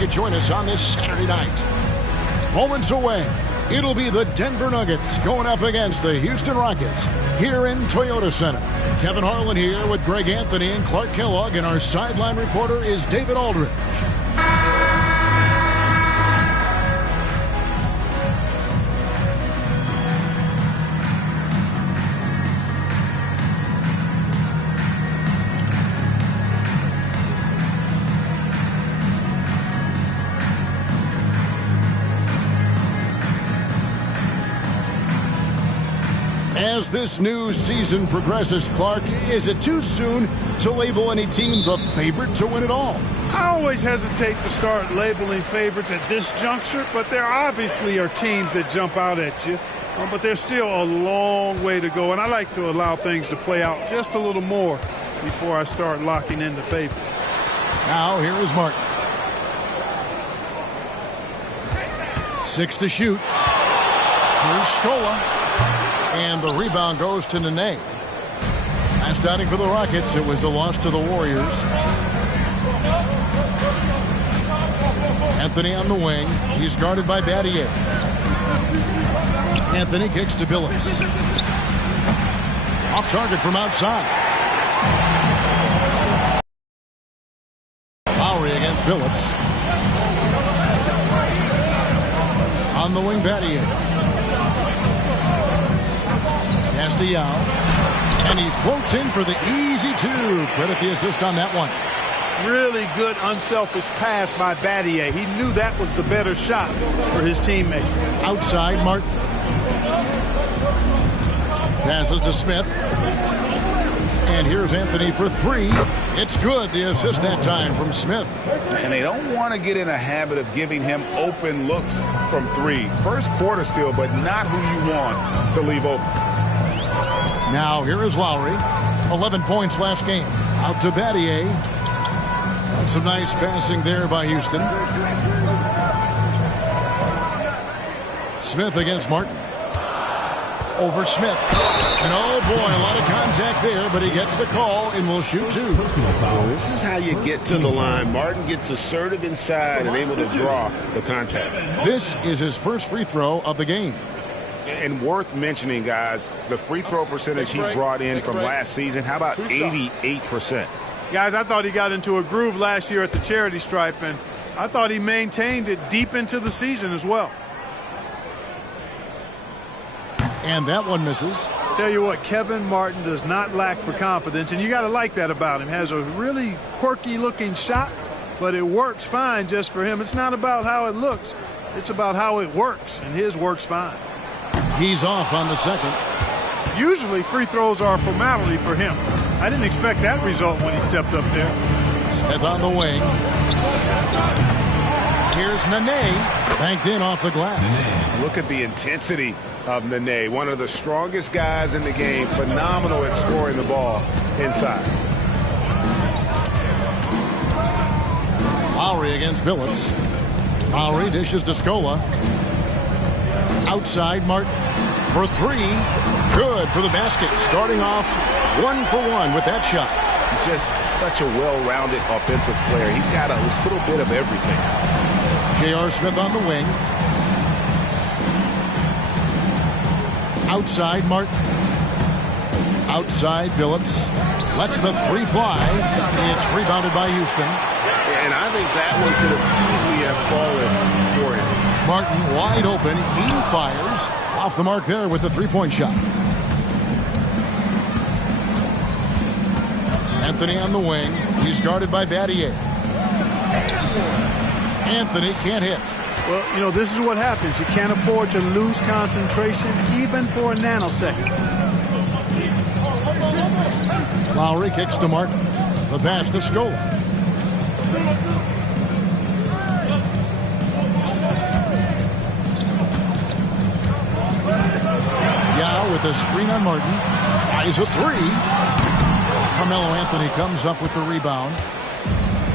could join us on this Saturday night. Moments away, it'll be the Denver Nuggets going up against the Houston Rockets here in Toyota Center. Kevin Harlan here with Greg Anthony and Clark Kellogg, and our sideline reporter is David Aldridge. As this new season progresses, Clark, is it too soon to label any team the favorite to win it all? I always hesitate to start labeling favorites at this juncture, but there obviously are teams that jump out at you. But there's still a long way to go, and I like to allow things to play out just a little more before I start locking in the favorite. Now here is Martin. 6 to shoot. Here's Scola. And the rebound goes to Nene. Last outing for the Rockets, it was a loss to the Warriors. Anthony on the wing. He's guarded by Battier. Anthony kicks to Billups. Off target from outside. Lowry against Billups. On the wing, Battier. Castellano, and he floats in for the easy two. Credit the assist on that one. Really good unselfish pass by Battier. He knew that was the better shot for his teammate. Outside, Martin. Passes to Smith. And here's Anthony for three. It's good. The assist that time from Smith. And they don't want to get in a habit of giving him open looks from three. First quarter still, but not who you want to leave open. Now here is Lowry. 11 points last game. Out to Battier. And some nice passing there by Houston. Smith against Martin. Over Smith. And oh boy, a lot of contact there, but he gets the call and will shoot two. Well, this is how you get to the line. Martin gets assertive inside and able to draw the contact. This is his first free throw of the game. And worth mentioning, guys, the free throw percentage he brought in from last season, how about 88%? Guys, I thought he got into a groove last year at the charity stripe, and I thought he maintained it deep into the season as well. And that one misses. Tell you what, Kevin Martin does not lack for confidence, and you got to like that about him. Has a really quirky-looking shot, but it works fine just for him. It's not about how it looks. It's about how it works, and his works fine. He's off on the second. Usually free throws are a formality for him. I didn't expect that result when he stepped up there. Smith on the wing. Here's Nene. Banked in off the glass. Look at the intensity of Nene. One of the strongest guys in the game. Phenomenal at scoring the ball inside. Lowry against Billups. Lowry dishes to Scola. Outside, Martin for three. Good for the basket. Starting off 1 for 1 with that shot. Just such a well-rounded offensive player. He's got a little bit of everything. J.R. Smith on the wing. Outside, Martin. Outside, Billups. Lets the three fly. It's rebounded by Houston. And I think that one could have easily have fallen for him. Martin wide open. He fires. Off the mark there with the three-point shot. Anthony on the wing. He's guarded by Battier. Anthony can't hit. Well, you know, this is what happens. You can't afford to lose concentration even for a nanosecond. Lowry kicks to Martin. The pass to Scola. Yao with a screen on Martin. Tries a three. Carmelo Anthony comes up with the rebound.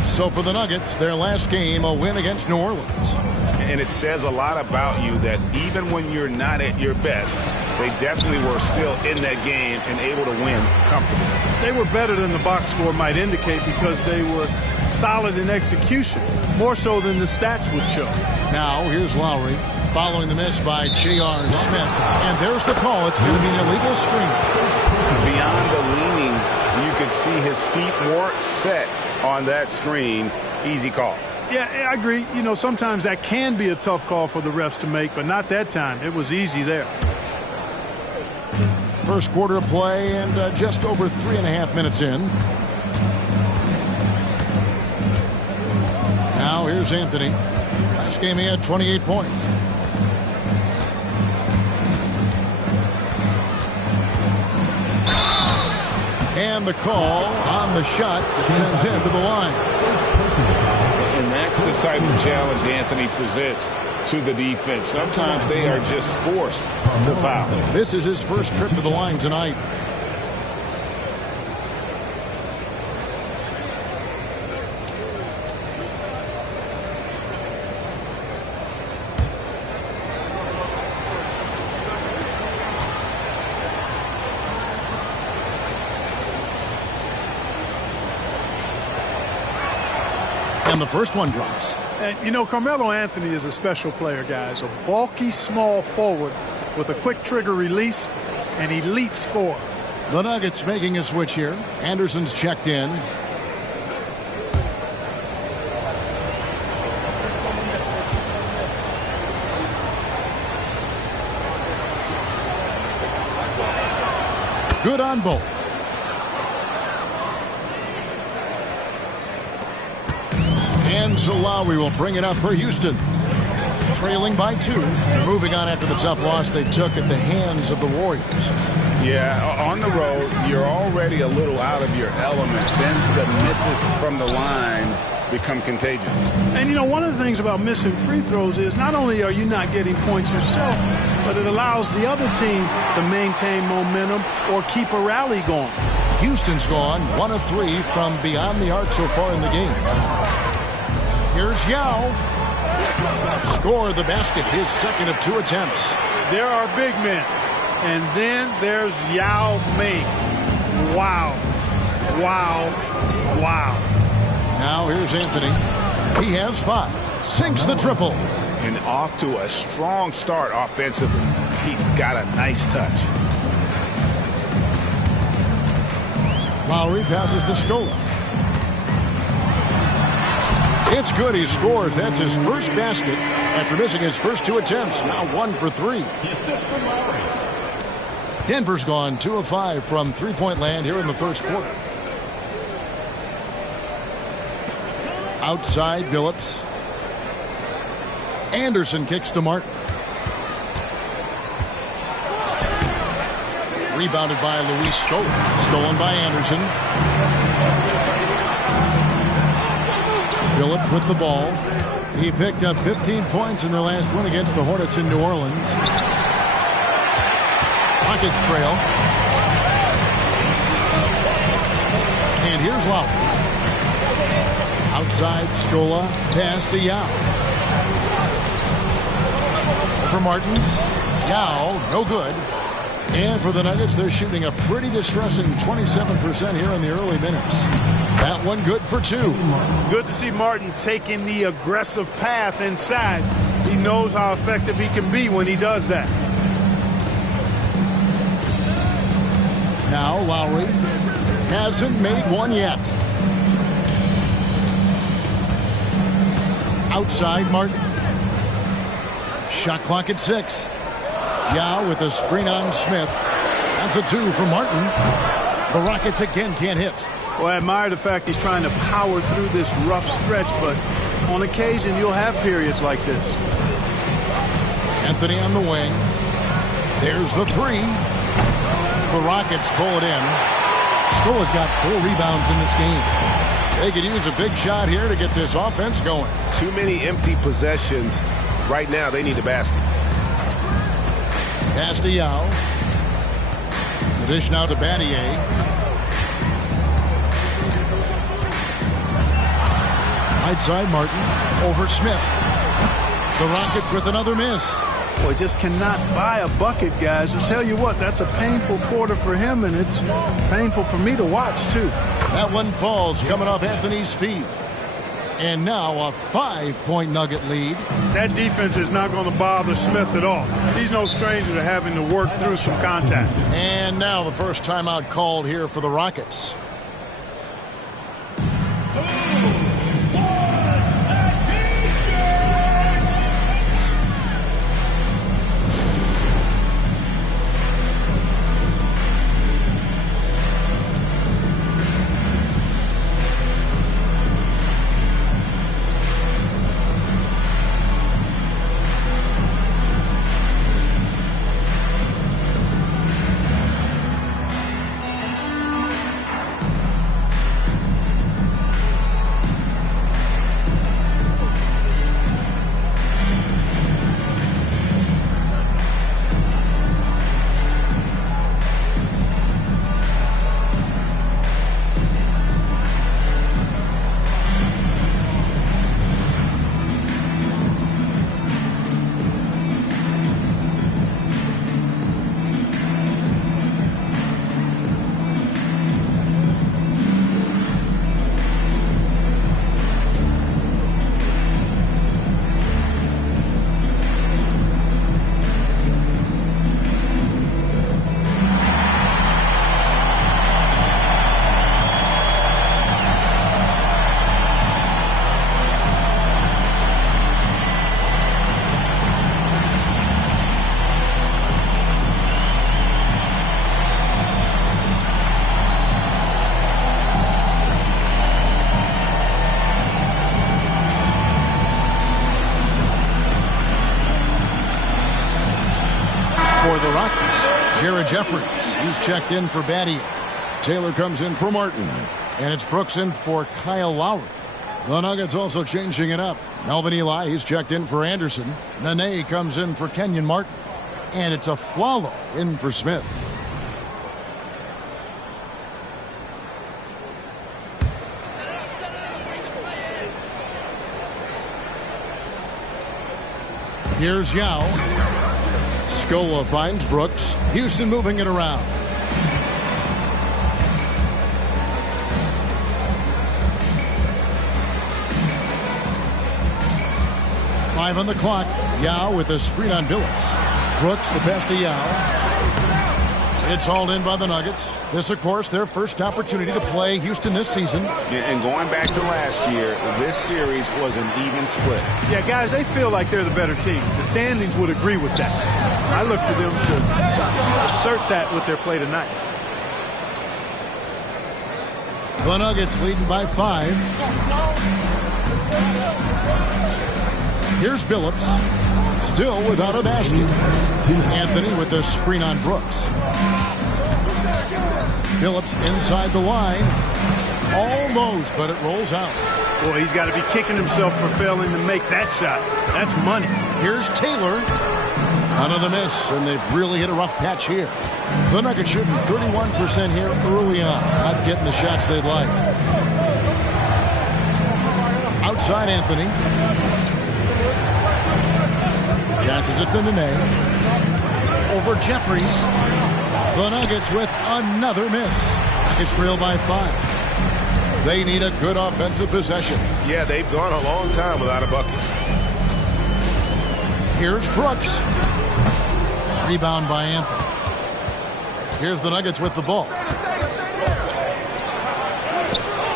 So for the Nuggets, their last game, a win against New Orleans. And it says a lot about you that even when you're not at your best, they definitely were still in that game and able to win comfortably. They were better than the box score might indicate because they were solid in execution, more so than the stats would show. Now here's Lowry following the miss by J.R. Smith. And there's the call. It's going to be an illegal screen. Beyond the leaning, you could see his feet weren't set on that screen. Easy call. Yeah, I agree. You know, sometimes that can be a tough call for the refs to make, but not that time. It was easy there. First quarter of play and just over 3.5 minutes in. Now here's Anthony. Last game he had 28 points. And the call on the shot that sends him to the line. And that's the type of challenge Anthony presents to the defense. Sometimes they are just forced to foul. This is his first trip to the line tonight. And the first one drops. And, you know, Carmelo Anthony is a special player, guys. A bulky, small forward with a quick trigger release, an elite scorer. The Nuggets making a switch here. Anderson's checked in. Good on both. And so Lowry will bring it up for Houston. Trailing by 2. Moving on after the tough loss they took at the hands of the Warriors. Yeah, on the road, you're already a little out of your element. Then the misses from the line become contagious. And, you know, one of the things about missing free throws is not only are you not getting points yourself, but it allows the other team to maintain momentum or keep a rally going. Houston's gone 1 of 3 from beyond the arc so far in the game. Here's Yao. Score the basket, his second of 2 attempts. There are big men. And then there's Yao Ming. Wow. Wow. Wow. Now here's Anthony. He has 5. Sinks the triple. And off to a strong start offensively. He's got a nice touch. Lowry passes to Scola. It's good. He scores. That's his first basket after missing his first 2 attempts. Now 1 for 3. Denver's gone 2 of 5 from three-point land here in the first quarter. Outside Billups. Anderson kicks to Martin. Rebounded by Luis Scola. Stolen by Anderson. Billups with the ball. He picked up 15 points in their last win against the Hornets in New Orleans. Rockets trail. And here's Lowry. Outside Scola. Pass to Yao. For Martin. Yao, no good. And for the Nuggets, they're shooting a pretty distressing 27% here in the early minutes. That one good for 2. Good to see Martin taking the aggressive path inside. He knows how effective he can be when he does that. Now Lowry hasn't made one yet. Outside Martin. Shot clock at 6. Yao with a screen on Smith. That's a 2 for Martin. The Rockets again can't hit. Well, I admire the fact he's trying to power through this rough stretch, but on occasion you'll have periods like this. Anthony on the wing. There's the 3. The Rockets pull it in. Scola's got 4 rebounds in this game. They could use a big shot here to get this offense going. Too many empty possessions. Right now, they need a basket. Pass to Yao. The dish now to Battier. Right side Martin. Over Smith. The Rockets with another miss. Boy, just cannot buy a bucket, guys. I'll tell you what, that's a painful quarter for him, and it's painful for me to watch, too. That one falls coming off Anthony's feet. And now a 5-point Nugget lead. That defense is not going to bother Smith at all. He's no stranger to having to work through some contact. And now the first timeout called here for the Rockets. For the Rockets, Jared Jeffries. He's checked in for Battier. Taylor comes in for Martin. And it's Brooks in for Kyle Lowry. The Nuggets also changing it up. Melvin Ely, he's checked in for Anderson. Nene comes in for Kenyon Martin. And it's a Flalo in for Smith. Here's Yao. Scola finds Brooks. Houston moving it around. Five on the clock. Yao with a screen on Billups. Brooks, the pass to Yao. It's hauled in by the Nuggets. This, of course, their first opportunity to play Houston this season. And going back to last year, this series was an even split. Yeah, guys, they feel like they're the better team. The standings would agree with that. I look for them to assert that with their play tonight. The Nuggets leading by 5. Here's Billups. Still without a basket. Anthony with the screen on Brooks. Billups inside the line. Almost, but it rolls out. Boy, he's got to be kicking himself for failing to make that shot. That's money. Here's Taylor. Another miss, and they've really hit a rough patch here. The Nuggets shooting 31% here early on. Not getting the shots they'd like. Outside Anthony. Passes it to Nene. Over Jeffries. The Nuggets with another miss. Nuggets trail by 5. They need a good offensive possession. Yeah, they've gone a long time without a bucket. Here's Brooks. Rebound by Anthony. Here's the Nuggets with the ball.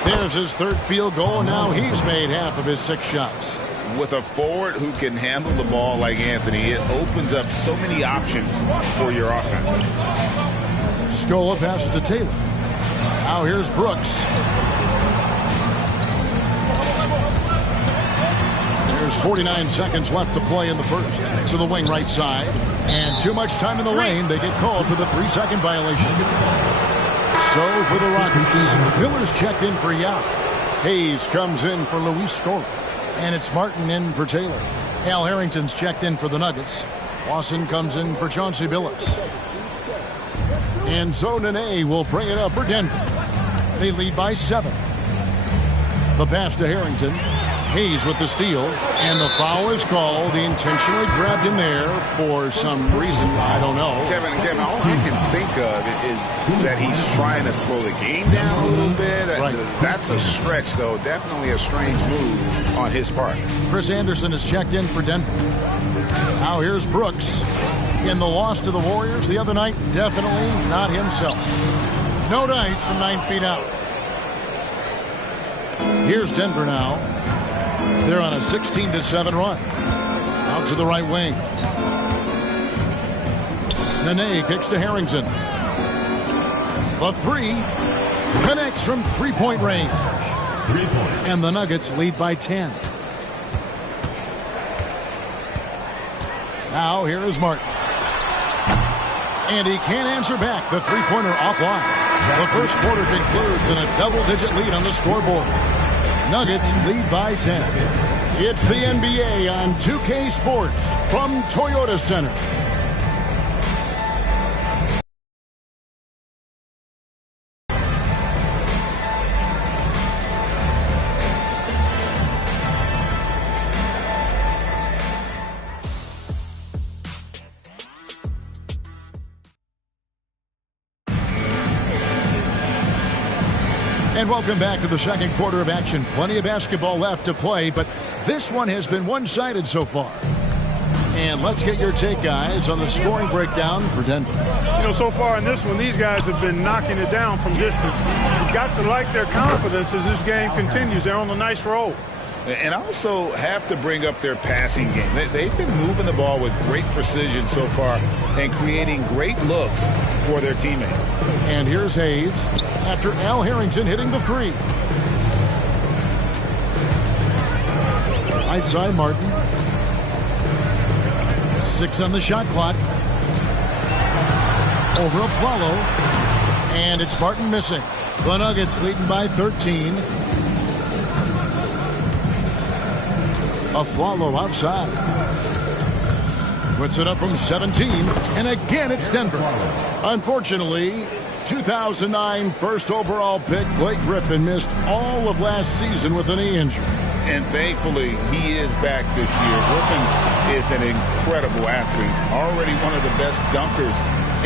There's his third field goal. Now he's made half of his 6 shots. With a forward who can handle the ball like Anthony, it opens up so many options for your offense. Scola passes to Taylor. Now here's Brooks. There's 49 seconds left to play in the first. To the wing right side. And too much time in the lane. They get called for the 3-second violation. So for the Rockets, Miller's checked in for Yao. Hayes comes in for Luis Scola. And it's Martin in for Taylor. Al Harrington's checked in for the Nuggets. Lawson comes in for Chauncey Billups. And so Nene will bring it up for Denver. They lead by 7. The pass to Harrington. Hayes with the steal, and the foul is called. He intentionally grabbed him there for some reason. I don't know. Kevin, all I can think of is that he's trying to slow the game down a little bit. Right. That's a stretch, though. Definitely a strange move on his part. Chris Anderson has checked in for Denver. Now here's Brooks. In the loss to the Warriors the other night, definitely not himself. No dice from 9 feet out. Here's Denver now. They're on a 16-7 run. Out to the right wing. Nene kicks to Harrington. The three connects from three-point range. 3 points. And the Nuggets lead by 10. Now here is Martin. And he can't answer back. The three-pointer offline. The first quarter concludes in a double-digit lead on the scoreboard. Nuggets lead by 10. It's the NBA on 2K Sports from Toyota Center. And welcome back to the second quarter of action. Plenty of basketball left to play, but this one has been one-sided so far. And let's get your take, guys, on the scoring breakdown for Denver. You know, so far in this one, these guys have been knocking it down from distance. You've got to like their confidence as this game continues. They're on a nice roll. And also have to bring up their passing game. They've been moving the ball with great precision so far and creating great looks for their teammates. And here's Hayes after Al Harrington hitting the three. Right side, Martin. 6 on the shot clock. Over Afflalo. And it's Martin missing. The Nuggets leading by 13. Afflalo outside. Puts it up from 17. And again, it's Denver. Unfortunately, 2009 first overall pick Blake Griffin missed all of last season with a knee injury. And thankfully, he is back this year. Griffin is an incredible athlete. Already one of the best dunkers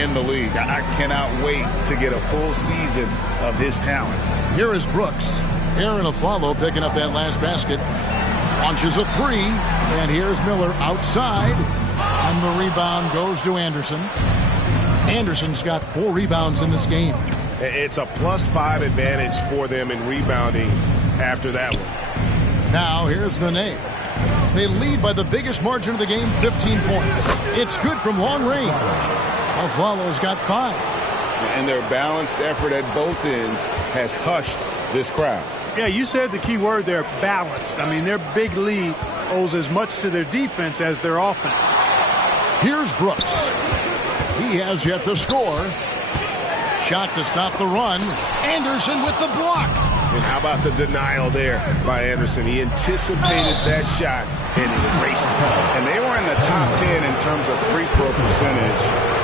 in the league. I cannot wait to get a full season of his talent. Here is Brooks. Aaron Afflalo picking up that last basket. Launches a three. And here's Miller outside. And the rebound goes to Anderson. Anderson's got 4 rebounds in this game. It's a +5 advantage for them in rebounding after that one. Now here's Nene. They lead by the biggest margin of the game, 15 points. It's good from long range. Afflalo's got 5. And their balanced effort at both ends has hushed this crowd. Yeah, you said the key word there, balanced. I mean, their big lead owes as much to their defense as their offense. Here's Brooks. He has yet to score. Shot to stop the run. Anderson with the block. And how about the denial there by Anderson? He anticipated that shot and erased it. And they were in the top 10 in terms of free throw percentage.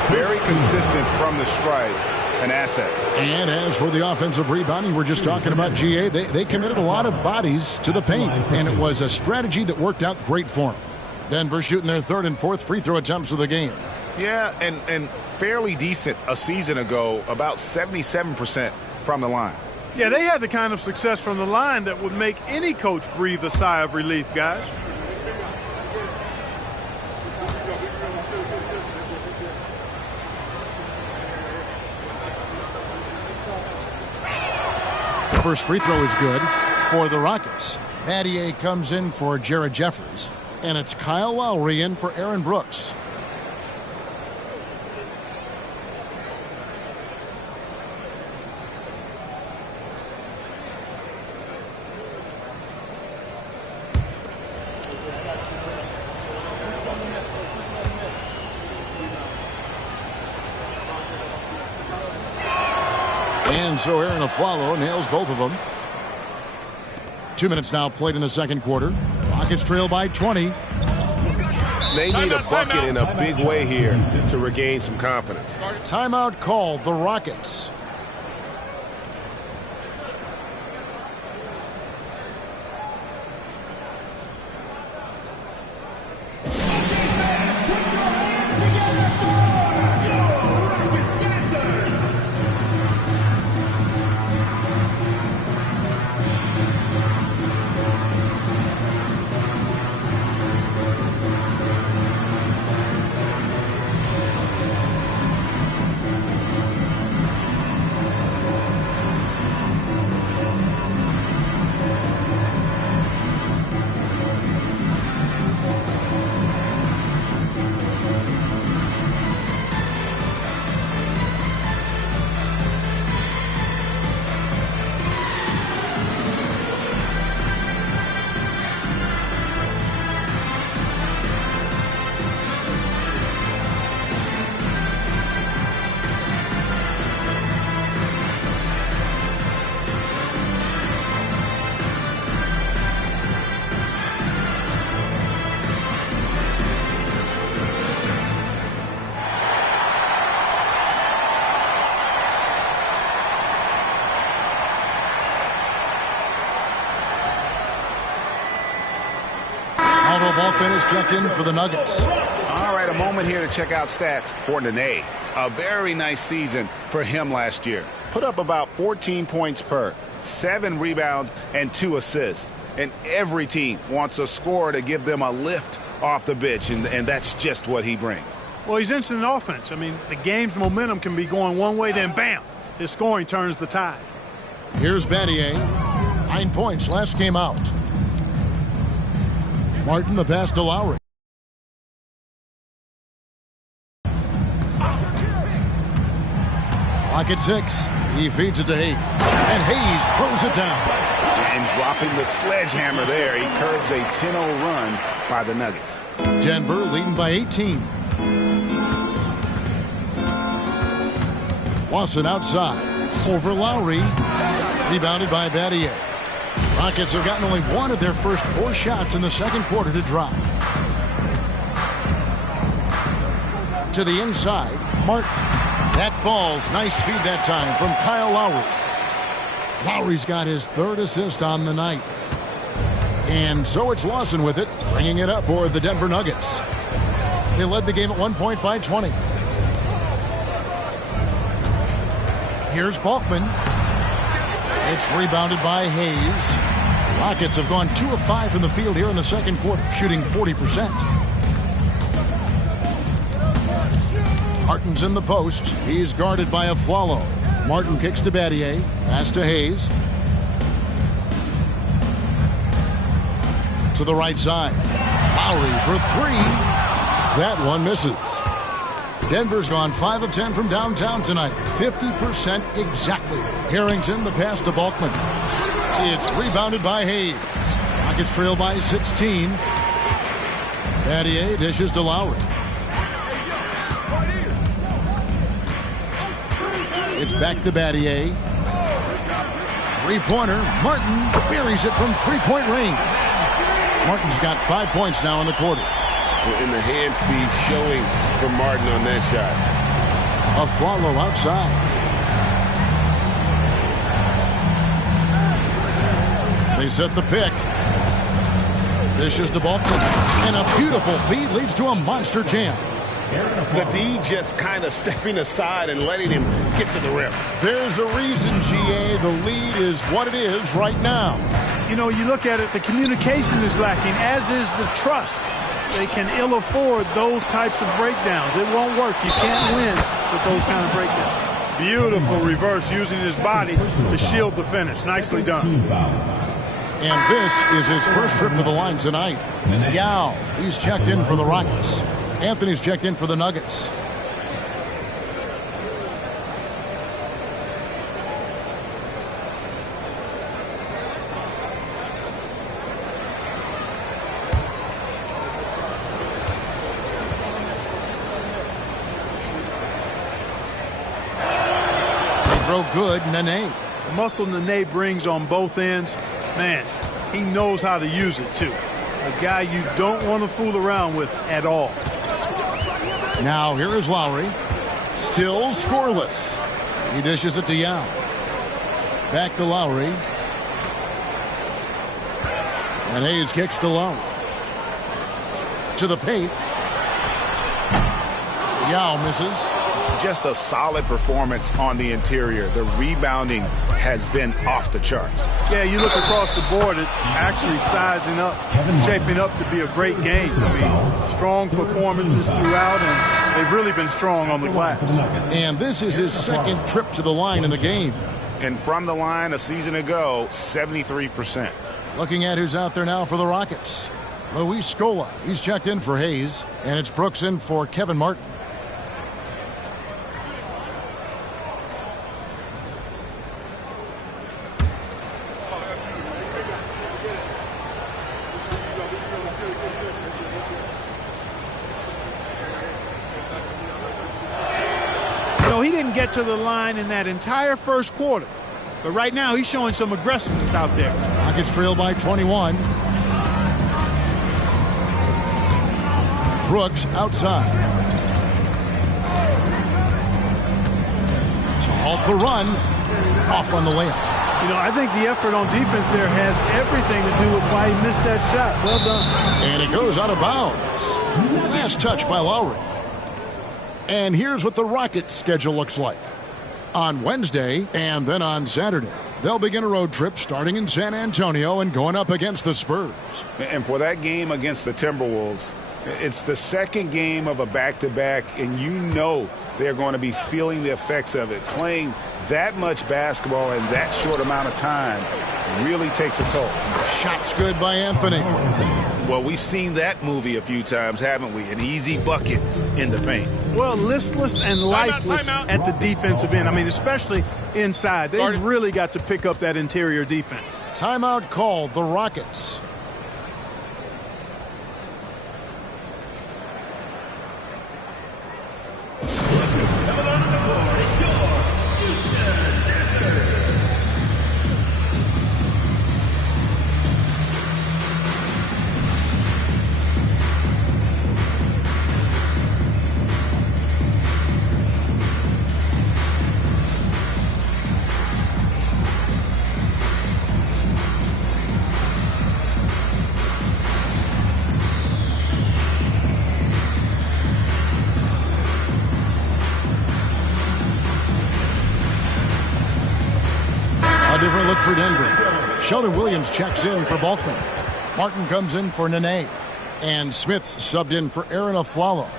Very consistent from the stripe. An asset. And as for the offensive rebounding, we're just talking about GA. They committed a lot of bodies to the paint, and it was a strategy that worked out great for them. Denver shooting their 3rd and 4th free throw attempts of the game. Yeah, and fairly decent a season ago, about 77% from the line. Yeah, they had the kind of success from the line that would make any coach breathe a sigh of relief, guys. The first free throw is good for the Rockets. Battier comes in for Jared Jeffries. And it's Kyle Lowry in for Aaron Brooks. And so Aaron Afflalo nails both of them. 2 minutes now played in the second quarter. Rockets trail by 20. They need a bucket in a big way here to regain some confidence. Timeout called, the Rockets. Balkman is checked in for the Nuggets. All right, a moment here to check out stats for Nene. A very nice season for him last year. Put up about 14 points per, 7 rebounds, and 2 assists. And every team wants a scorer to give them a lift off the bench, and that's just what he brings. Well, he's instant offense. I mean, the game's momentum can be going one way, then bam, his scoring turns the tide. Here's Battier. 9 points last game out. Martin the pass to Lowry. Pocket 6. He feeds it to Hayes. And Hayes throws it down. And dropping the sledgehammer there, he curbs a 10-0 run by the Nuggets. Denver leading by 18. Lawson outside. Over Lowry. Rebounded by Battier. Rockets have gotten only 1 of their first 4 shots in the second quarter to drop. To the inside. Martin. That falls. Nice feed that time from Kyle Lowry. Lowry's got his 3rd assist on the night. And so it's Lawson with it, bringing it up for the Denver Nuggets. They led the game at 1 point by 20. Here's Balkman. It's rebounded by Hayes. Rockets have gone 2 of 5 from the field here in the second quarter, shooting 40%. Martin's in the post. He's guarded by Afflalo. Martin kicks to Battier. Pass to Hayes. To the right side. Lowry for 3. That one misses. Denver's gone 5 of 10 from downtown tonight. 50% exactly. Harrington the pass to Balkman. It's rebounded by Hayes. Rockets trail by 16. Battier dishes to Lowry. It's back to Battier. 3-pointer. Martin buries it from 3-point range. Martin's got 5 points now in the quarter. And the hand speed showing for Martin on that shot. Afflalo outside. They set the pick. Dishes to Balkman. And a beautiful feed leads to a monster jam. The D just kind of stepping aside and letting him get to the rim. There's a reason, GA. The lead is what it is right now. You know, you look at it, the communication is lacking, as is the trust. They can ill afford those types of breakdowns. It won't work. You can't win with those kind of breakdowns. Beautiful reverse using his body to shield the finish. Nicely done. And this is his first trip to the line tonight. Yao, he's checked in for the Rockets. Anthony's checked in for the Nuggets. They throw good, Nene. The muscle Nene brings on both ends, man, he knows how to use it too. A guy you don't want to fool around with at all. Now here is Lowry. Still scoreless. He dishes it to Yao. Back to Lowry. And Hayes kicks to Lowry. To the paint. Yao misses. Just a solid performance on the interior. The rebounding has been off the charts. Yeah, you look across the board, it's actually sizing up, shaping up to be a great game. I mean, strong performances throughout, and they've really been strong on the glass. And this is his second trip to the line in the game. And from the line a season ago, 73%. Looking at who's out there now for the Rockets. Luis Scola, he's checked in for Hayes, and it's Brooks in for Kevin Martin. He didn't get to the line in that entire first quarter. But right now, he's showing some aggressiveness out there. Rockets trail by 21. Brooks outside. To halt the run. Off on the layup. You know, I think the effort on defense there has everything to do with why he missed that shot. Well done. And it goes out of bounds. Last touch by Lowry. And here's what the Rockets' schedule looks like. On Wednesday and then on Saturday, they'll begin a road trip starting in San Antonio and going up against the Spurs. And for that game against the Timberwolves, it's the second game of a back-to-back, and you know they're going to be feeling the effects of it. Playing that much basketball in that short amount of time really takes a toll. Shots good by Anthony. Well, we've seen that movie a few times, haven't we? An easy bucket in the paint. Well, listless and lifeless at the defensive end. I mean, especially inside. They really got to pick up that interior defense. Timeout called, the Rockets. Different look for Denver. Sheldon Williams checks in for Bulkman. Martin comes in for Nene. And Smith subbed in for Aaron Aflalo.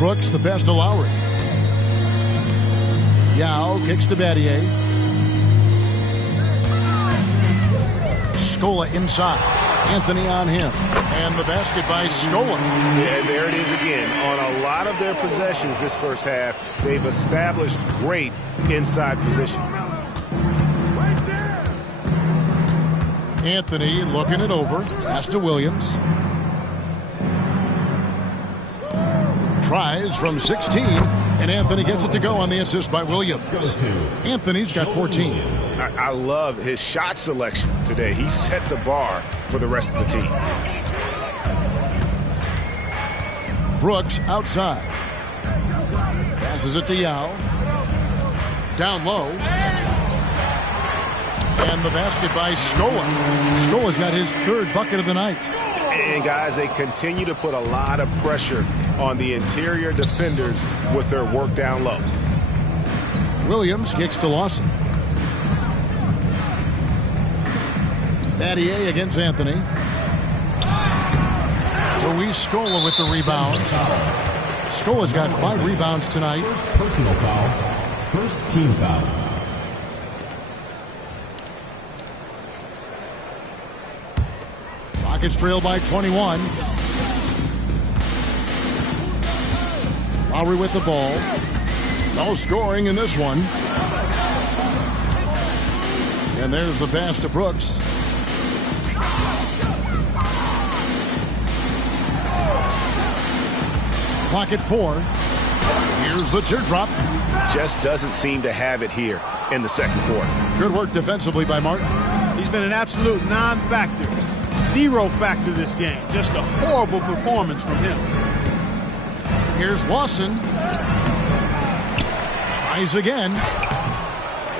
Brooks, the pass to Lowry. Yao kicks to Battier. Scola inside. Anthony on him. And the basket by Scola. Yeah, there it is again. On a lot of their possessions this first half, they've established great inside position. Anthony looking it over. Pass to Williams. Tries from 16. And Anthony gets it to go on the assist by Williams. Anthony's got 14. I love his shot selection today. He set the bar for the rest of the team. Brooks outside. Passes it to Yao. Down low. And the basket by Scola. Scola's got his third bucket of the night. And, guys, they continue to put a lot of pressure on the interior defenders with their work down low. Williams kicks to Lawson. Battier against Anthony. Luis Scola with the rebound. Scola's got 5 rebounds tonight. First personal foul. First team foul. Rockets trail by 21. Lowry with the ball. No scoring in this one. And there's the pass to Brooks. Clock at 4. Here's the teardrop. Just doesn't seem to have it here in the second quarter. Good work defensively by Martin. He's been an absolute non-factor. Zero factor this game. Just a horrible performance from him. Here's Lawson. Tries again.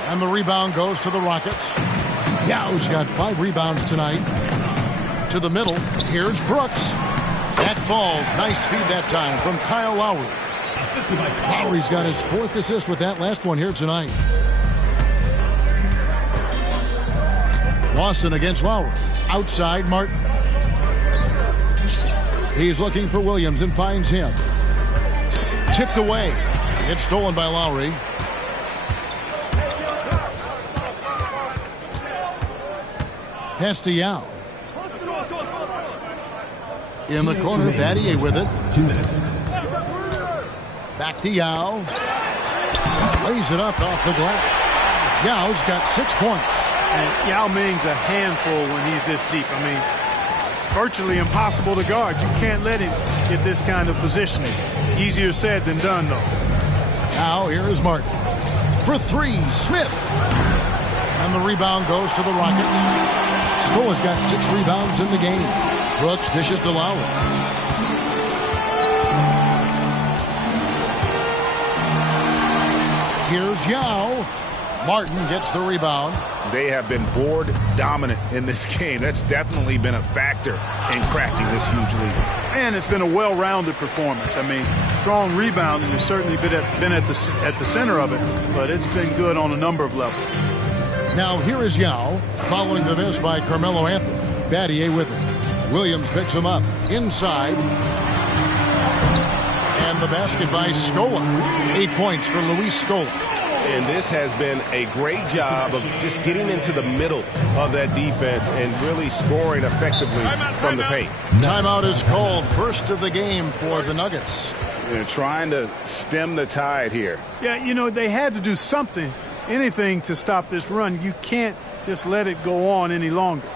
And the rebound goes to the Rockets. Yao's got 5 rebounds tonight. To the middle. Here's Brooks. That falls. Nice feed that time from Kyle Lowry. Lowry's got his 4th assist with that last one here tonight. Lawson against Lowry. Outside Martin. He's looking for Williams and finds him. Tipped away. It's stolen by Lowry. Pass to Yao. In the corner, Battier with it. 2 minutes. Back to Yao. Lays it up off the glass. Yao's got 6 points. And Yao Ming's a handful when he's this deep. I mean, virtually impossible to guard. You can't let him get this kind of positioning. Easier said than done, though. Now here is Martin. For three, Smith. And the rebound goes to the Rockets. Scola's got 6 rebounds in the game. Brooks dishes to Lowry. Here's Yao. Martin gets the rebound. They have been board dominant in this game. That's definitely been a factor in crafting this huge lead. And it's been a well-rounded performance. I mean, strong rebounding has certainly been at the center of it, but it's been good on a number of levels. Now here is Yao, following the miss by Carmelo Anthony. Battier with him. Williams picks him up. Inside. And the basket by Scola. 8 points for Luis Scola. And this has been a great job of just getting into the middle of that defense and really scoring effectively from the paint. Timeout is called. First of the game for the Nuggets. They're trying to stem the tide here. Yeah, you know, they had to do something, anything to stop this run. You can't just let it go on any longer.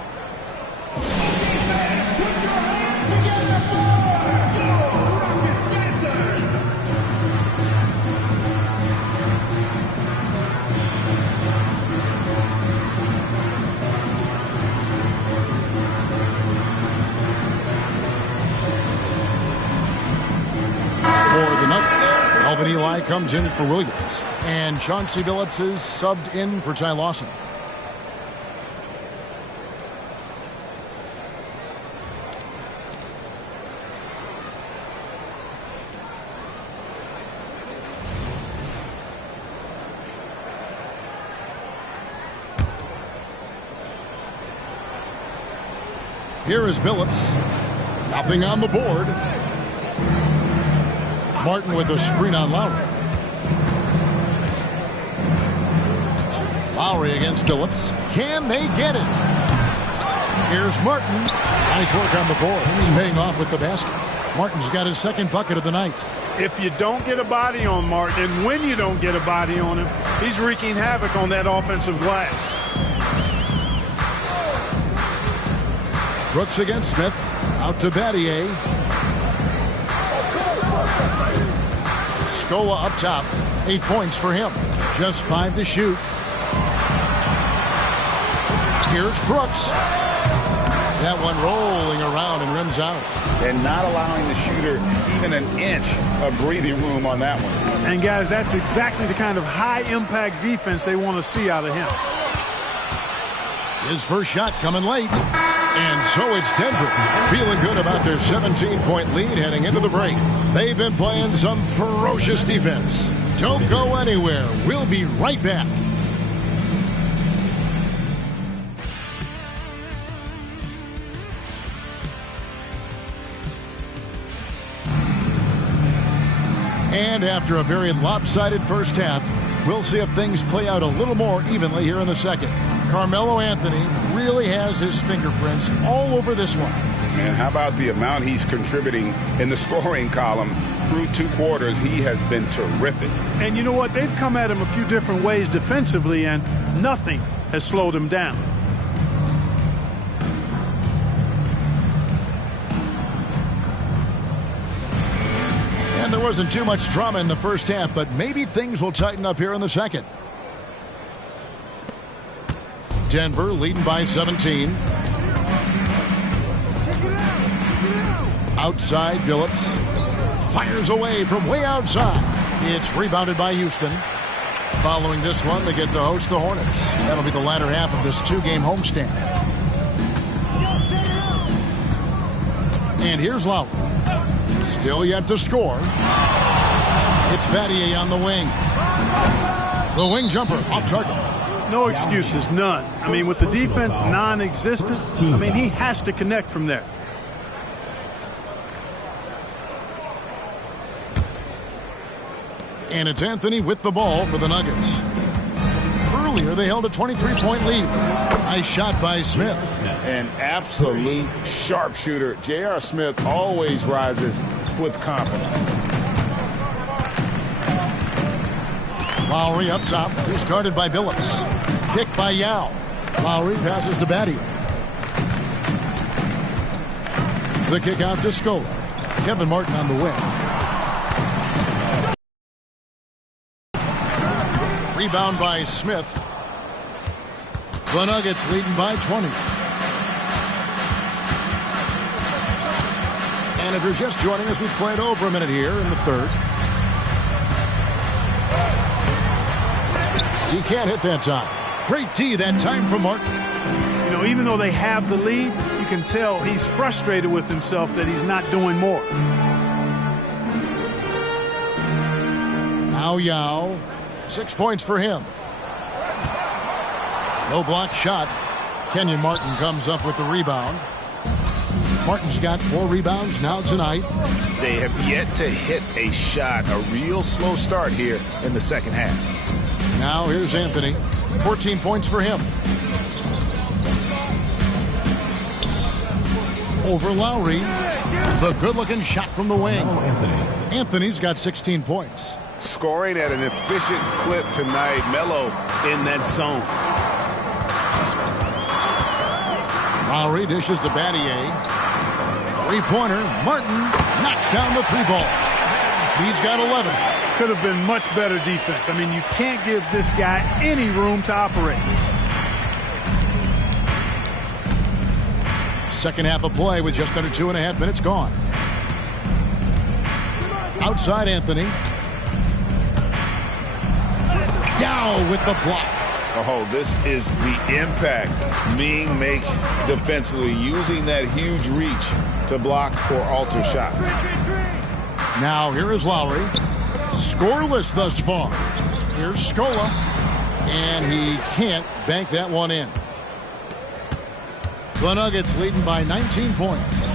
Alvin Eli comes in for Williams. And Chauncey Billups is subbed in for Ty Lawson. Here is Billups. Nothing on the board. Martin with a screen on Lowry. Lowry against Billups. Can they get it? Here's Martin. Nice work on the board. He's paying off with the basket. Martin's got his second bucket of the night. If you don't get a body on Martin, and when you don't get a body on him, he's wreaking havoc on that offensive glass. Brooks against Smith. Out to Battier. Scola up top. 8 points for him. Just 5 to shoot. Here's Brooks. That one rolling around and rims out. And not allowing the shooter even an inch of breathing room on that one. And guys, that's exactly the kind of high-impact defense they want to see out of him. His first shot coming late. And so it's Denver, feeling good about their 17-point lead heading into the break. They've been playing some ferocious defense. Don't go anywhere. We'll be right back. And after a very lopsided first half, we'll see if things play out a little more evenly here in the second. Carmelo Anthony really has his fingerprints all over this one. And how about the amount he's contributing in the scoring column through 2 quarters? He has been terrific. And you know what? They've come at him a few different ways defensively, and nothing has slowed him down. And there wasn't too much drama in the first half, but maybe things will tighten up here in the second. Denver leading by 17. Outside, Billups fires away from way outside. It's rebounded by Houston. Following this one, they get to host the Hornets. That'll be the latter half of this 2-game homestand. And here's Lowry. Still yet to score. It's Battier on the wing. The wing jumper off target. No excuses, none. I mean, with the defense non-existent, I mean, he has to connect from there. And it's Anthony with the ball for the Nuggets. Earlier, they held a 23-point lead. Nice shot by Smith. An absolute sharpshooter. J.R. Smith always rises with confidence. Lowry up top. He's guarded by Billups. Kick by Yao. Lowry passes to Battier. The kick out to Scola. Kevin Martin on the wing. Rebound by Smith. The Nuggets leading by 20. And if you're just joining us, we've played over a minute here in the third. He can't hit that time. Great D that time from Martin. You know, even though they have the lead, you can tell he's frustrated with himself that he's not doing more. Now Yao, 6 points for him. No block shot. Kenyon Martin comes up with the rebound. Martin's got 4 rebounds now tonight. They have yet to hit a shot, a real slow start here in the second half. Now here's Anthony, 14 points for him. Over Lowry, the good-looking shot from the wing. Anthony's got 16 points. Scoring at an efficient clip tonight. Melo in that zone. Lowry dishes to Battier. Three-pointer. Martin knocks down the 3-ball. He's got 11. Could have been much better defense. I mean, you can't give this guy any room to operate. Second half of play with just under 2.5 minutes gone. Outside Anthony. Yao with the block. Oh, this is the impact Ming makes defensively, using that huge reach to block or alter shots. Now here is Lowry. Scoreless thus far. Here's Scola. And he can't bank that one in. The Nuggets leading by 19 points.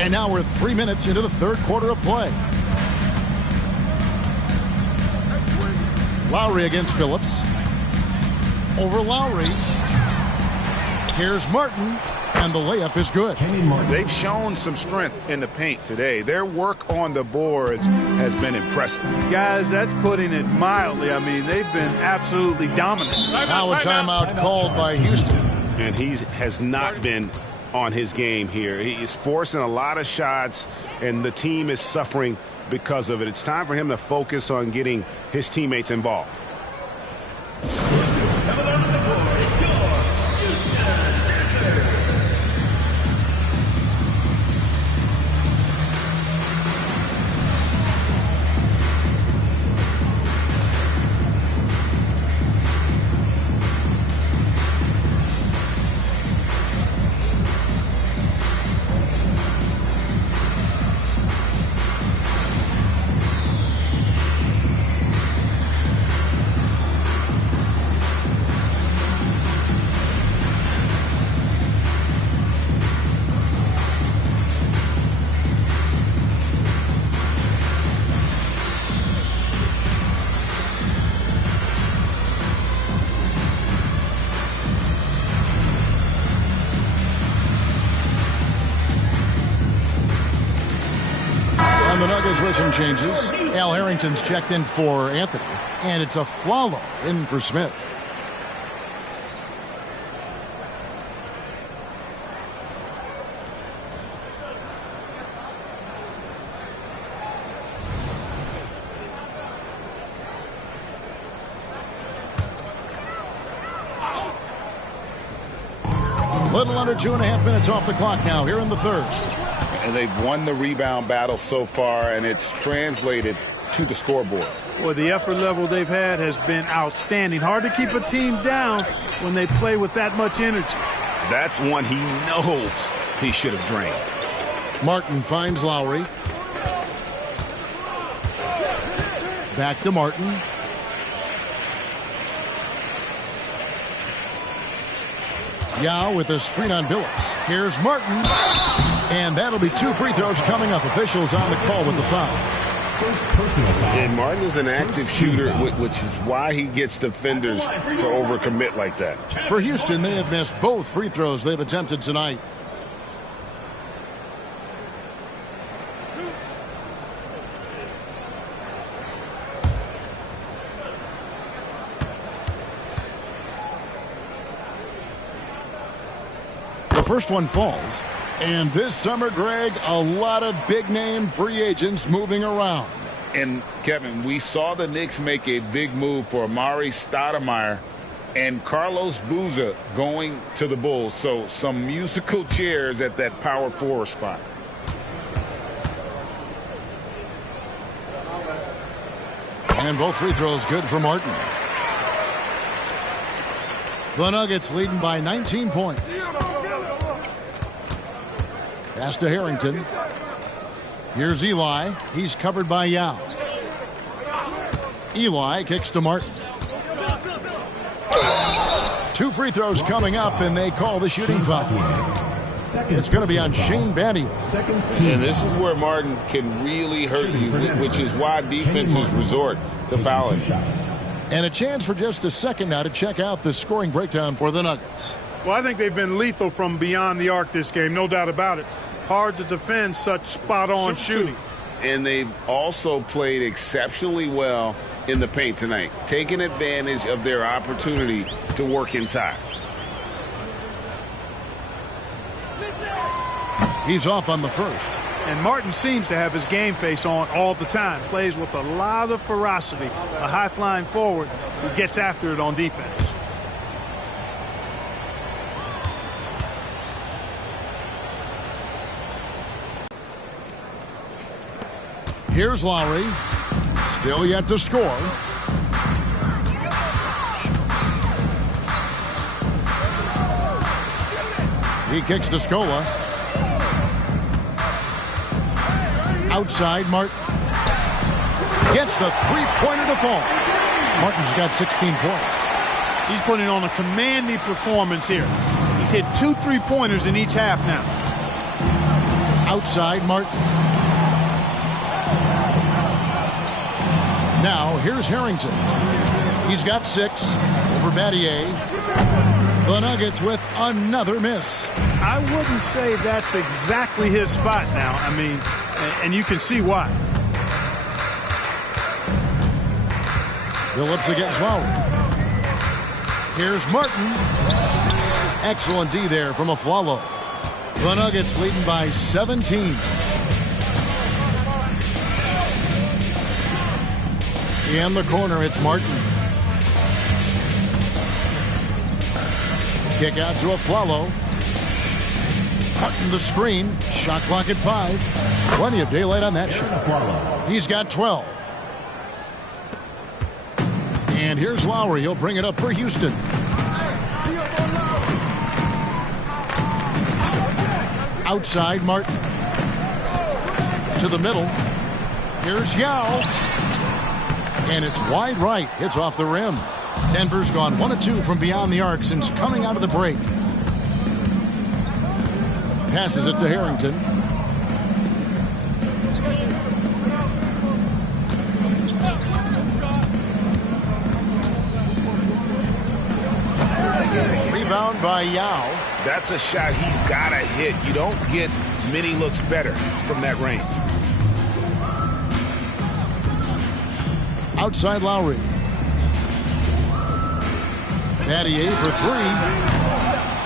And now we're 3 minutes into the third quarter of play. Lowry against Phillips. Over Lowry. Here's Martin. And the layup is good. They've shown some strength in the paint today. Their work on the boards has been impressive. Guys, that's putting it mildly. I mean, they've been absolutely dominant. Now a timeout called by Houston. And he has not been on his game here. He is forcing a lot of shots, and the team is suffering because of it. It's time for him to focus on getting his teammates involved. The Nuggets with some changes. Al Harrington's checked in for Anthony. And it's a Flalo in for Smith. Little under 2.5 minutes off the clock now here in the third. And they've won the rebound battle so far, and it's translated to the scoreboard. Well, the effort level they've had has been outstanding. Hard to keep a team down when they play with that much energy. That's one he knows he should have drained. Martin finds Lowry. Back to Martin. Yao with a screen on Billups. Here's Martin. And that'll be 2 free throws coming up. Officials on the call with the foul. And Martin is an active shooter, which is why he gets defenders to overcommit like that. For Houston, they have missed both free throws they've attempted tonight. The first one falls. And this summer, Greg, a lot of big-name free agents moving around. And, Kevin, we saw the Knicks make a big move for Amari Stoudemire and Carlos Boozer going to the Bulls. So some musical chairs at that power forward spot. And both free throws good for Martin. The Nuggets leading by 19 points. Pass to Harrington. Here's Eli. He's covered by Yao. Eli kicks to Martin. 2 free throws coming up, and they call the shooting foul. It's going to be on Shane Battier. And this is where Martin can really hurt you, which is why defenses resort to fouling. And a chance for just a second now to check out the scoring breakdown for the Nuggets. Well, I think they've been lethal from beyond the arc this game, no doubt about it. Hard to defend such spot-on shooting. And they've also played exceptionally well in the paint tonight, taking advantage of their opportunity to work inside. He's off on the first. And Martin seems to have his game face on all the time. Plays with a lot of ferocity. A high-flying forward who gets after it on defense. Here's Lowry. Still yet to score. He kicks to Scola. Outside, Martin. Gets the three-pointer to fall. Martin's got 16 points. He's putting on a commanding performance here. He's hit 2 3-pointers in each half now. Outside, Martin. Now, here's Harrington. He's got 6 over Battier. The Nuggets with another miss. I wouldn't say that's exactly his spot now. I mean, and you can see why. Phillips against Lowry. Here's Martin. Excellent D there from Afflalo. The Nuggets leading by 17. In the corner, it's Martin. Kick out to Afflalo. Cutting the screen. Shot clock at 5. Plenty of daylight on that shot. He's got 12. And here's Lowry. He'll bring it up for Houston. Outside, Martin. To the middle. Here's Yao. And it's wide right. It's off the rim. Denver's gone 1 of 2 from beyond the arc since coming out of the break. Passes it to Harrington. Rebound by Yao. That's a shot he's got to hit. You don't get many looks better from that range. Outside Lowry. Battier for 3.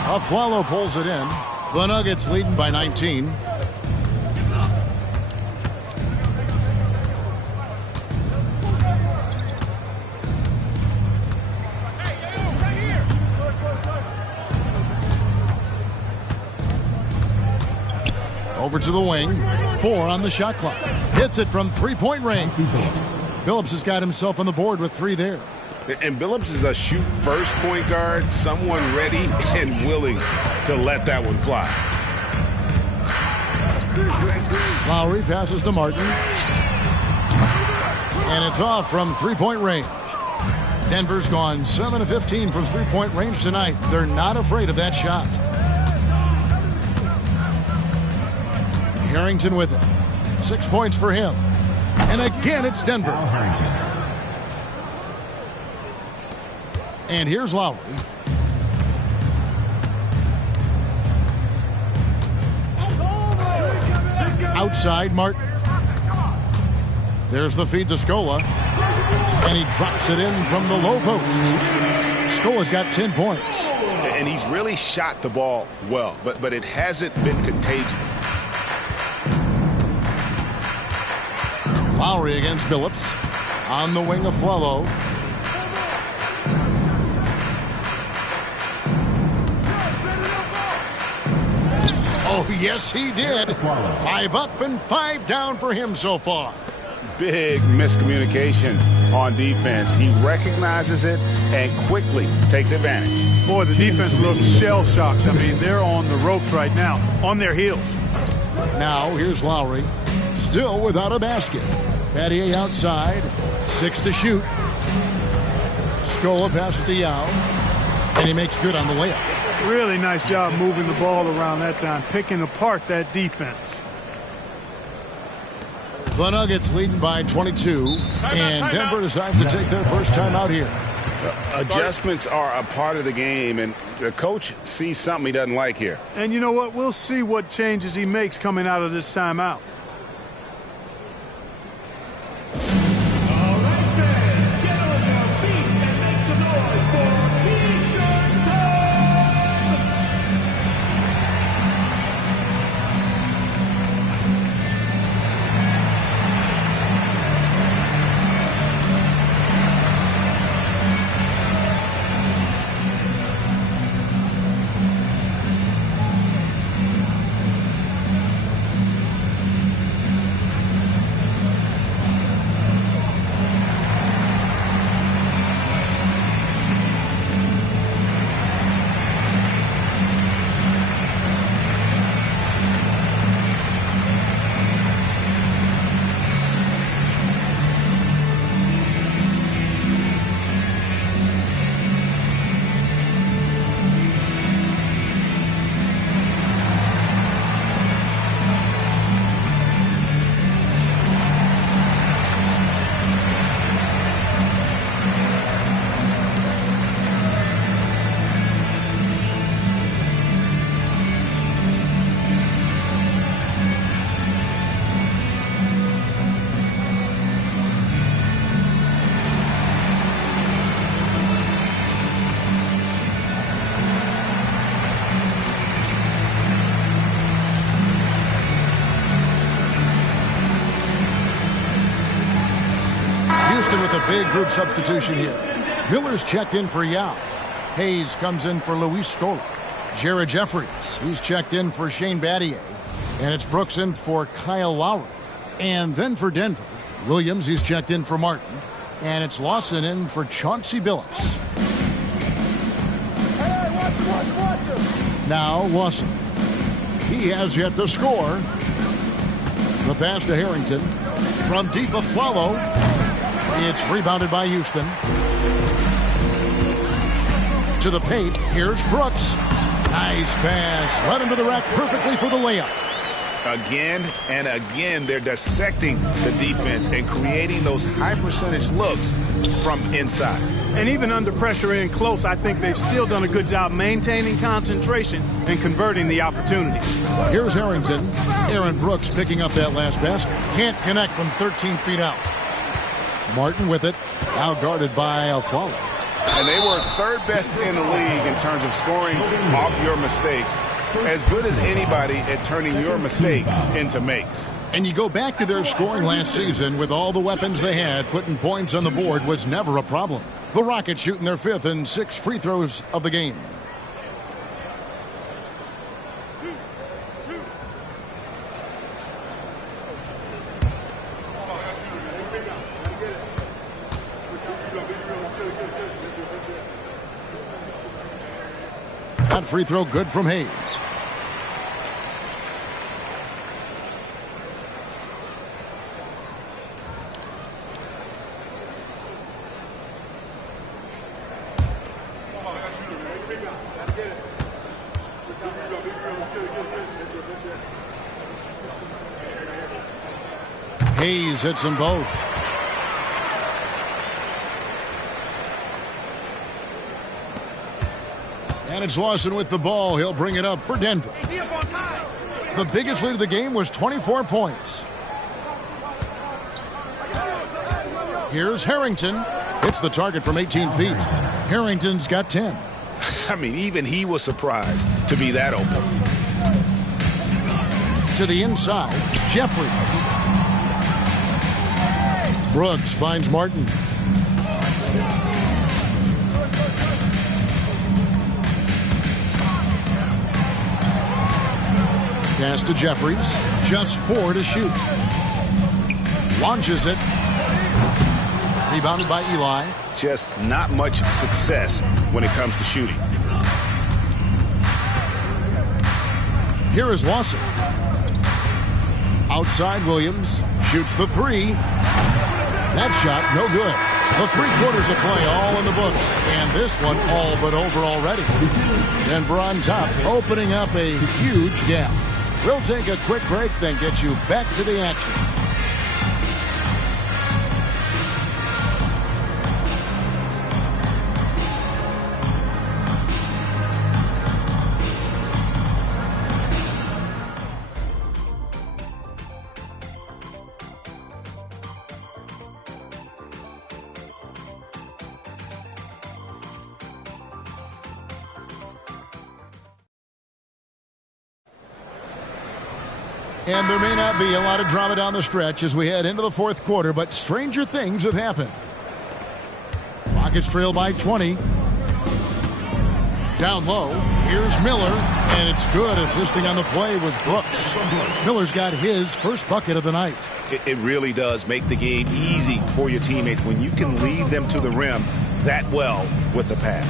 Afflalo pulls it in. The Nuggets leading by 19. Over to the wing. 4 on the shot clock. Hits it from 3-point range. Phillips has got himself on the board with 3 there. And Billups is a shoot-first point guard, someone ready and willing to let that one fly. Lowry passes to Martin. And it's off from 3-point range. Denver's gone 7 of 15 from 3-point range tonight. They're not afraid of that shot. Harrington with it. 6 points for him. And again, it's Denver. And here's Lowry. Outside, Martin. There's the feed to Scola. And he drops it in from the low post. Scola's got 10 points. And he's really shot the ball well, but it hasn't been contagious. Lowry against Billups. On the wing of Flalo. Oh, yes, he did. 5 up and 5 down for him so far. Big miscommunication on defense. He recognizes it and quickly takes advantage. Boy, the defense looks shell-shocked. I mean, they're on the ropes right now, on their heels. Now, here's Lowry. Still without a basket. Battier outside. 6 to shoot. Scola passes to Yao. And he makes good on the layup. Really nice job moving the ball around that time, picking apart that defense. The Nuggets leading by 22, and Denver decides to take their first time out here. Adjustments are a part of the game, and the coach sees something he doesn't like here. And you know what? We'll see what changes he makes coming out of this timeout. With a big group substitution here. Miller's checked in for Yao. Hayes comes in for Luis Scola. Jared Jeffries, he's checked in for Shane Battier. And it's Brooks in for Kyle Lowry. And then for Denver, Williams, he's checked in for Martin. And it's Lawson in for Chauncey Billups. Hey, watch him. Now Lawson. He has yet to score. The pass to Harrington. From deep of Flalo. It's rebounded by Houston. To the paint, here's Brooks. Nice pass. Led him to the rack perfectly for the layup. Again and again, they're dissecting the defense and creating those high-percentage looks from inside. And even under pressure in close, I think they've still done a good job maintaining concentration and converting the opportunity. Here's Harrington. Aaron Brooks picking up that last basket. Can't connect from 13 feet out. Martin with it, now guarded by Aflalo. And they were third best in the league in terms of scoring off your mistakes. As good as anybody at turning your mistakes into makes. And you go back to their scoring last season with all the weapons they had, putting points on the board was never a problem. The Rockets shooting their 5th and 6th free throws of the game. That free throw good from Hayes. Hayes hits them both. And it's Lawson with the ball. He'll bring it up for Denver. The biggest lead of the game was 24 points. Here's Harrington. Hits the target from 18 feet. Harrington's got 10. I mean, even he was surprised to be that open. To the inside, Jeffries. Brooks finds Martin. Pass to Jeffries. Just 4 to shoot. Launches it. Rebounded by Eli. Just not much success when it comes to shooting. Here is Lawson. Outside Williams. Shoots the 3. That shot, no good. The 3 quarters of play all in the books. And this one all but over already. Denver on top, opening up a huge gap. We'll take a quick break, then get you back to the action. And there may not be a lot of drama down the stretch as we head into the 4th quarter, but stranger things have happened. Rockets trail by 20. Down low, here's Miller, and it's good. Assisting on the play was Brooks. Miller's got his first bucket of the night. It really does make the game easy for your teammates when you can lead them to the rim that well with the pass.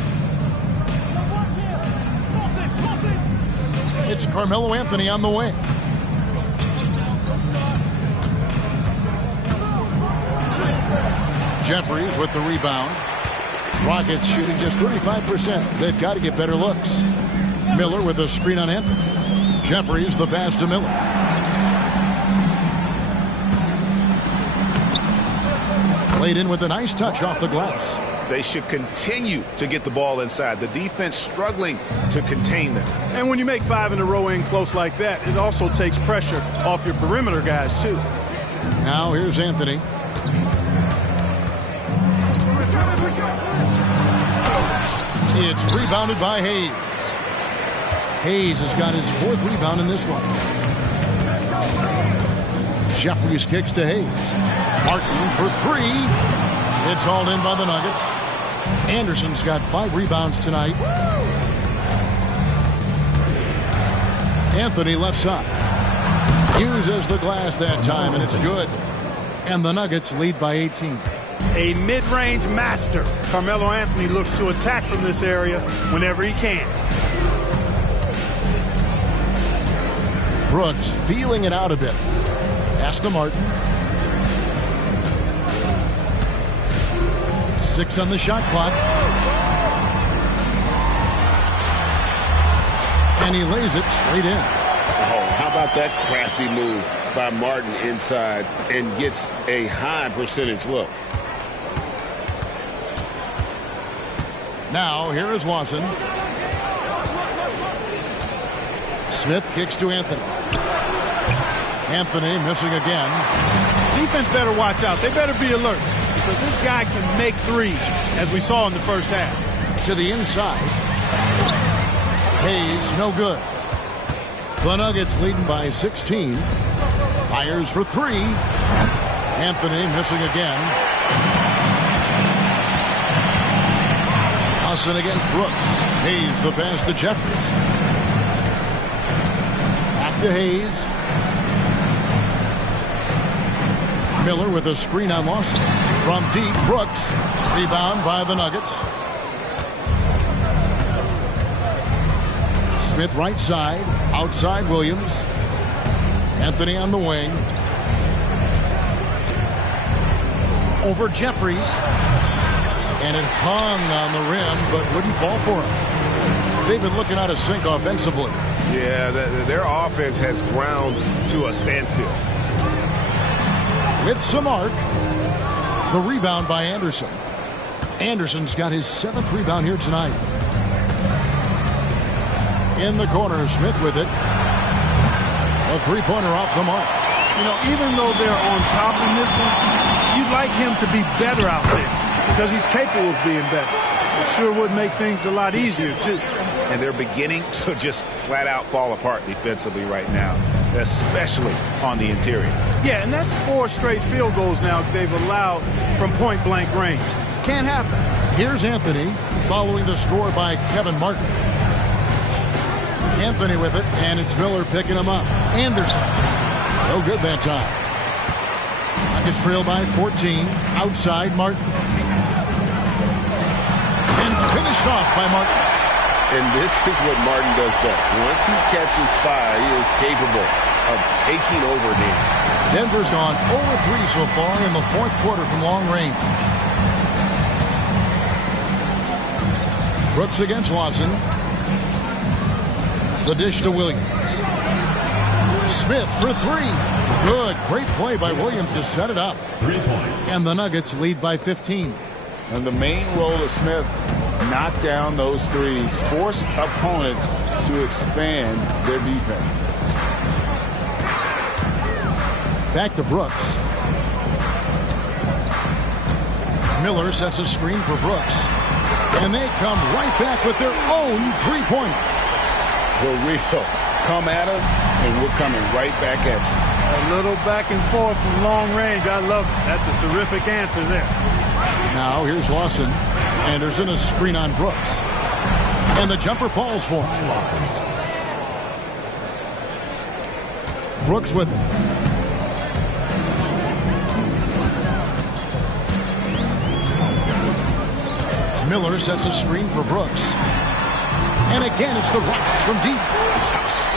It's Carmelo Anthony on the wing. Jeffries with the rebound. Rockets shooting just 35%. They've got to get better looks. Miller with a screen on Anthony. Jeffries the pass to Miller. Played in with a nice touch off the glass. They should continue to get the ball inside. The defense struggling to contain them. And when you make 5 in a row in close like that, it also takes pressure off your perimeter guys, too. Now here's Anthony. It's rebounded by Hayes. Hayes has got his 4th rebound in this one. Jeffries kicks to Hayes. Martin for 3. It's hauled in by the Nuggets. Anderson's got 5 rebounds tonight. Anthony left side. Uses the glass that time, and it's good. And the Nuggets lead by 18. A mid-range master. Carmelo Anthony looks to attack from this area whenever he can. Brooks feeling it out a bit. Pass to Martin. 6 on the shot clock. And he lays it straight in. Oh, how about that crafty move by Martin inside and gets a high percentage look. Now, here is Lawson. Smith kicks to Anthony. Anthony missing again. Defense better watch out. They better be alert because this guy can make 3s, as we saw in the first half. To the inside. Hayes, no good. The Nuggets leading by 16. Fires for 3. Anthony missing again. Hudson against Brooks. Hayes the pass to Jeffries. Back to Hayes. Miller with a screen on Lawson. From deep, Brooks. Rebound by the Nuggets. Smith right side. Outside Williams. Anthony on the wing. Over Jeffries. And it hung on the rim, but wouldn't fall for him. They've been looking out of sync offensively. Yeah, their offense has ground to a standstill. With some arc, the rebound by Anderson. Anderson's got his 7th rebound here tonight. In the corner, Smith with it. A 3-pointer off the mark. You know, even though they're on top in this one, you'd like him to be better out there because he's capable of being better. It sure would make things a lot easier, too. and they're beginning to just flat out fall apart defensively right now, especially on the interior. Yeah, and that's 4 straight field goals now they've allowed from point-blank range. Can't happen. Here's Anthony following the score by Kevin Martin. Anthony with it, and it's Miller picking him up. Anderson. No good that time. Nuggets trail by 14. Outside Martin. And finished off by Martin. And this is what Martin does best. Once he catches fire, he is capable of taking over games. Denver's gone 0-3 so far in the fourth quarter from long range. Brooks against Lawson. The dish to Williams. Smith for 3. Good. Great play by Williams to set it up. 3 points. And the Nuggets lead by 15. And the main role of Smith, knock down those threes, force opponents to expand their defense. Back to Brooks. Miller sets a screen for Brooks. And they come right back with their own three-pointer. The real come at us, and we're coming right back at you. A little back and forth from long range. I love it. That's a terrific answer there. Now here's Lawson. Anderson a screen on Brooks. And the jumper falls for him. Brooks with it. Miller sets a screen for Brooks. And again, it's the Rockets from deep.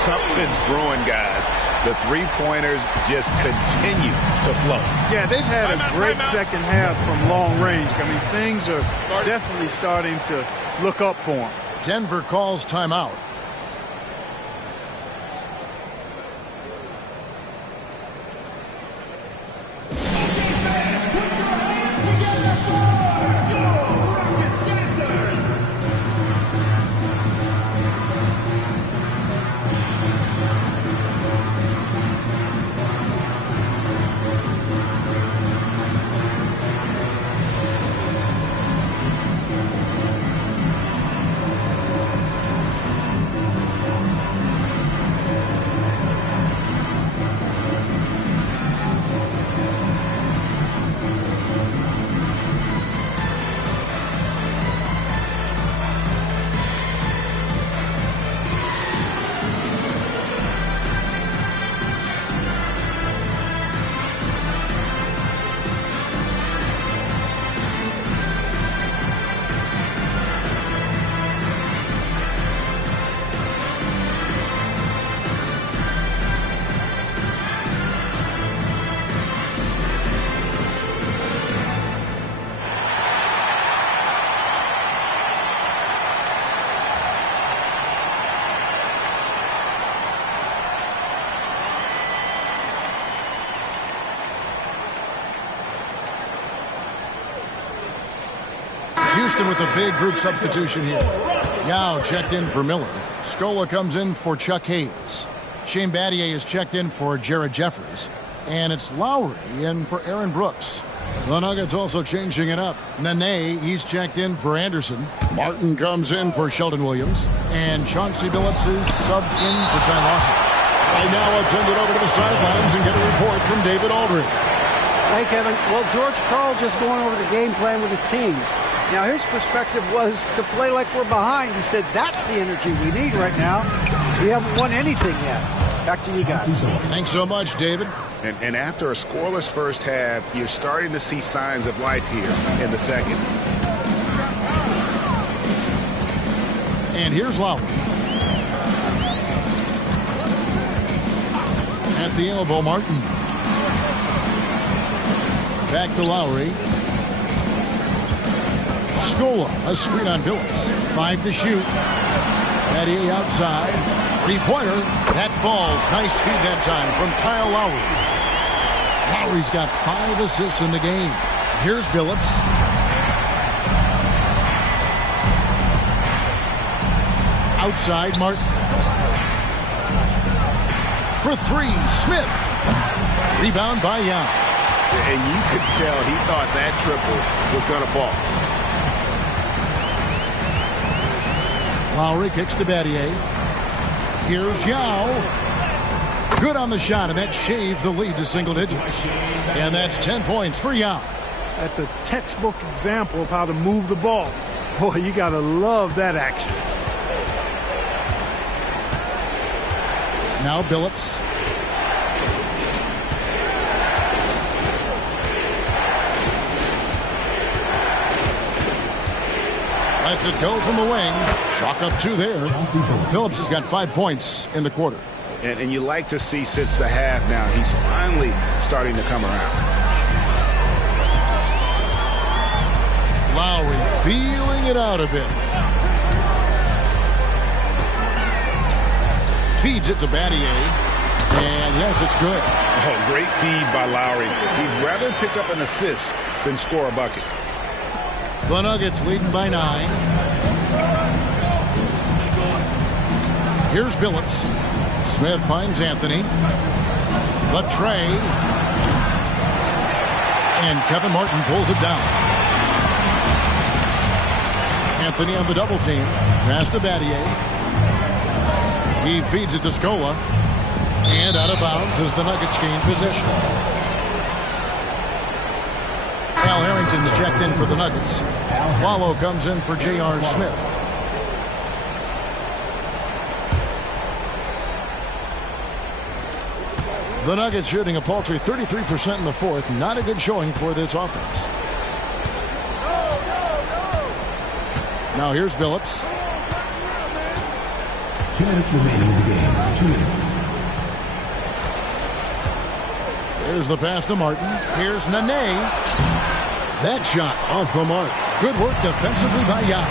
Something's brewing, guys. The three-pointers just continue to flow. Yeah, they've had a great second half from long range. I mean, things are definitely starting to look up for them. Denver calls timeout. Houston with a big group substitution here. Yao checked in for Miller. Scola comes in for Chuck Hayes. Shane Battier is checked in for Jared Jeffries. And it's Lowry in for Aaron Brooks. The Nuggets also changing it up. Nene, he's checked in for Anderson. Martin comes in for Sheldon Williams. And Chauncey Billups is subbed in for Ty Lawson. Right now, let's send it over to the sidelines and get a report from David Aldridge. Hey, Kevin. Well, George Karl just going over the game plan with his team. Now, his perspective was to play like we're behind. He said that's the energy we need right now. We haven't won anything yet. Back to you guys. Thanks so much, David. And after a scoreless first half, you're starting to see signs of life here in the second. And here's Lowry. At the elbow, Martin. Back to Lowry. Scola, a screen on Billups. 5 to shoot. Battier outside. Three-pointer. That falls. Nice feed that time from Kyle Lowry. Lowry's got 5 assists in the game. Here's Billups. Outside, Martin. For 3, Smith. Rebound by Young. And you could tell he thought that triple was going to fall. Lowry kicks to Battier. Here's Yao. Good on the shot, and that shaves the lead to single digits. And that's 10 points for Yao. That's a textbook example of how to move the ball. Boy, you got to love that action. Now Billups. Lets it go from the wing. Chalk up 2 there. Billups has got 5 points in the quarter. And you like to see since the half now, he's finally starting to come around. Lowry feeling it out a bit. Feeds it to Battier. And yes, it's good. Oh, great feed by Lowry. He'd rather pick up an assist than score a bucket. The Nuggets leading by 9. Here's Billups. Smith finds Anthony. The tray. And Kevin Martin pulls it down. Anthony on the double team. Pass to Battier. He feeds it to Scola. And out of bounds as the Nuggets gain possession. Al Harrington's checked in for the Nuggets. Swallow comes in for J.R. Smith. The Nuggets shooting a paltry 33% in the fourth. Not a good showing for this offense. Now here's Billups. 2 minutes remaining in the game. 2 minutes. There's the pass to Martin. Here's Nene. That shot off the mark. Good work defensively by Yao.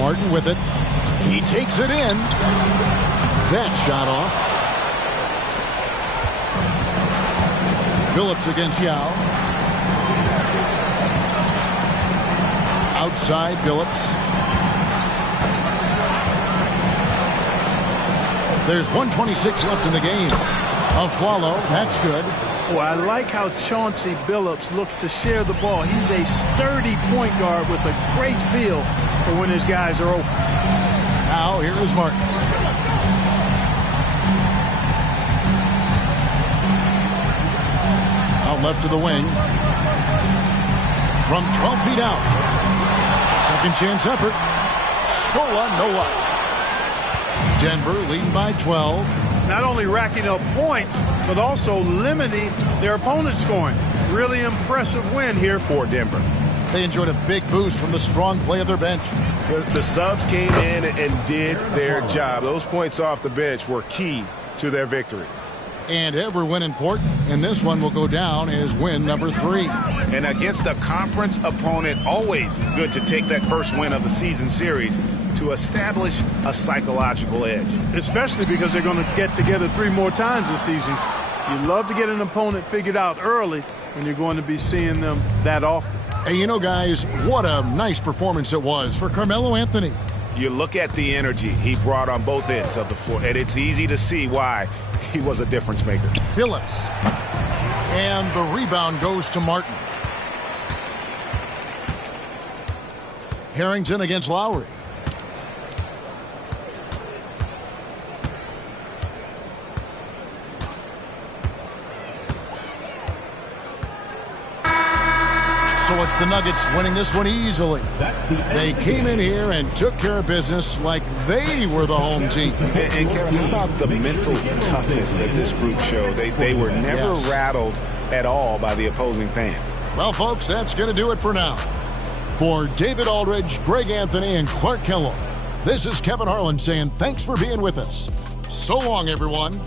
Martin with it. He takes it in. That shot off. Billups against Yao. Outside Billups. There's 1:26 left in the game. A follow. That's good. Oh, I like how Chauncey Billups looks to share the ball. He's a sturdy point guard with a great feel for when his guys are open. Now here is Martin. Out left to the wing. From 12 feet out. Second chance effort. Scola, no luck. Denver leading by 12. Not only racking up points, but also limiting their opponent's scoring. Really impressive win here for Denver. They enjoyed a big boost from the strong play of their bench. The subs came in and did their job. Those points off the bench were key to their victory. And every win important, and this one will go down as win number 3. And against a conference opponent, always good to take that first win of the season series to establish a psychological edge. Especially because they're going to get together 3 more times this season. You love to get an opponent figured out early when you're going to be seeing them that often. Hey, you know, guys, what a nice performance it was for Carmelo Anthony. You look at the energy he brought on both ends of the floor, and it's easy to see why he was a difference maker. Billups. And the rebound goes to Martin. Harrington against Lowry. So it's the Nuggets winning this one easily. They came in here and took care of business like they were the home team. And how about the mental toughness that this group showed? They were never rattled at all by the opposing fans. Well, folks, that's going to do it for now. For David Aldridge, Greg Anthony, and Clark Kellogg, this is Kevin Harlan saying thanks for being with us. So long, everyone.